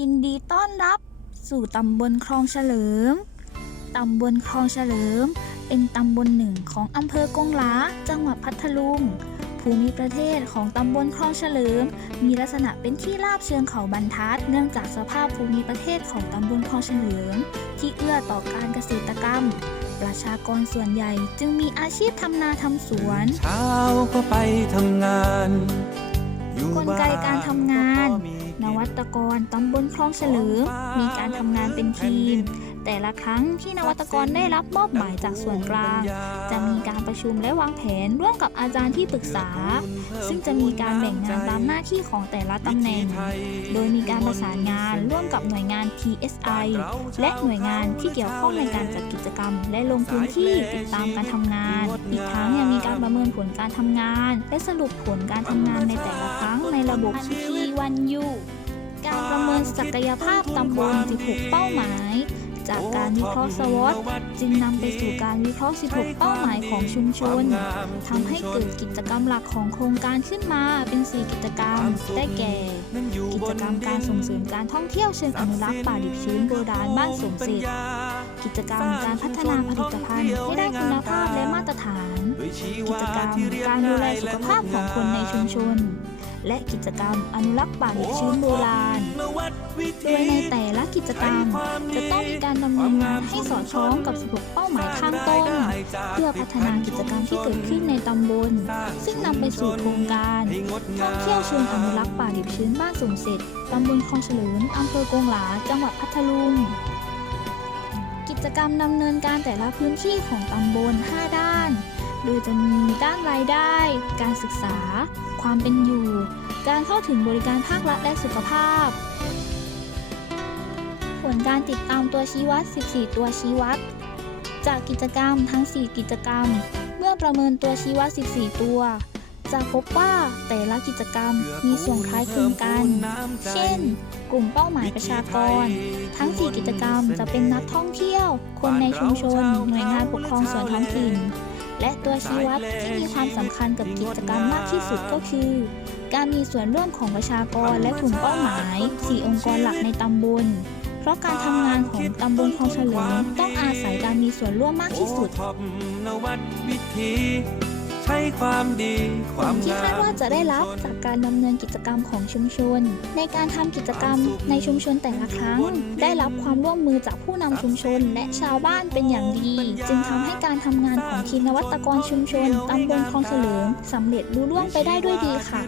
ยินดีต้อนรับสู่ตำบลคลองเฉลิม ตำบลคลองเฉลิม เป็นตำบลหนึ่งของอำเภอกงหลา จังหวัดพัทลุง ภูมิประเทศของตำบลคลองเฉลิม มีลักษณะเป็นที่ราบเชิงเขาบรรทัด เนื่องจากสภาพภูมิประเทศของตำบลคลองเฉลิม ที่เอื้อต่อการเกษตรกรรม ประชากรส่วนใหญ่จึงมีอาชีพทำนาทำสวน เช้าก็ไปทำงานกลไกการทำงาน นวัตกรตำบลคลองเฉลิมมีการทำงานเป็นทีม แต่ละครั้งที่นวัตกรได้รับมอบหมายจากส่วนกลาง จะมีการประชุมและวางแผนร่วมกับอาจารย์ที่ปรึกษา ซึ่งจะมีการแบ่งงานตามหน้าที่ของแต่ละตำแหน่ง โดยมีการประสานงานร่วมกับหน่วยงาน TSI และหน่วยงานที่เกี่ยวข้องในการจัดกิจกรรม และลงพื้นที่ติดตามการทำงาน อีกทั้งยังมีการประเมินผลการทำงาน และสรุปผลการทำงานในแต่ละครั้งในระบบ T1U การประเมินศักยภาพตำบล 16 เป้าหมาย จากการวิเคราะห์ SWOT จึงนำไปสู่การวิเคราะห์ 16 เป้าหมายของชุมชนทำให้เกิดกิจกรรมหลักของโครงการขึ้นมาเป็น 4 กิจกรรม ได้แก่ กิจกรรมการส่งเสริมการท่องเที่ยวเชิงอนุรักษ์ป่าดิบชื้นโบราณบ้านสมเสร็จกิจกรรมการพัฒนาผลิตภัณฑ์ให้ได้คุณภาพและมาตรฐาน กิจกรรมการดูแลสุขภาพของคนในชุมชน และกิจกรรมอนุรักษ์ป่าดิบชื้นโบราณ โดยในแต่ละกิจกรรม จะต้องมีการดำเนินงานให้สอดคล้องกับ 16 เป้าหมายข้างต้น เพื่อพัฒนากิจกรรมที่เกิดขึ้นในตำบล ซึ่งนำไปสู่โครงการท่องเที่ยวเชิงอนุรักษ์ป่าดิบชื้นบ้านสมเสร็จตำบลคลองเฉลิมอำเภอกงหลา จังหวัดพัทลุง กิจกรรมดำเนินการแต่ละพื้นที่ของตำบล 5 ด้าน ยจะมีด้านรายได้ การศึกษา ความเป็นอยู่ การเข้าถึงบริการภาครัฐและสุขภาพ ผลการติดตามตัวชี้วัด 14 ตัวชี้วัด จากกิจกรรมทั้ง 4 กิจกรรม เมื่อประเมินตัวชี้วัด 14 ตัวจะพบว่าแต่ละกิจกรรมมีส่วนคล้ายคลึงกัน เช่น กลุ่มเป้าหมายประชากร ทั้ง 4 กิจกรรมจะเป็นนักท่องเที่ยว คนในชุมชน หน่วยงานปกครองส่วนท้องถิ่น และตัวชี้วัดที่มีความสำคัญกับกิจกรรมมากที่สุดก็คือ การมีส่วนร่วมของประชากรและกลุ่มเป้าหมาย 4 องค์กรหลักในตำบล เพราะการทำงานของตำบลคลองเฉลิมต้องอาศัยการมีส่วนร่วมมากที่สุด ให้ความดีคผวาลมที่คาดว่าจะได้รับจากการดำเนินกิจกรรมของชุมชน ในการทำกิจกรรมในชุมชนแต่ละครั้ง ได้รับความร่วมมือจากผู้นำชุมชน และชาวบ้านเป็นอย่างดี จึงทำให้การทำงานของทีมนวัตกรชุมชนตำบลคลองเฉลิมสำเร็จลุล่วงไปได้ด้วยดีค่ะ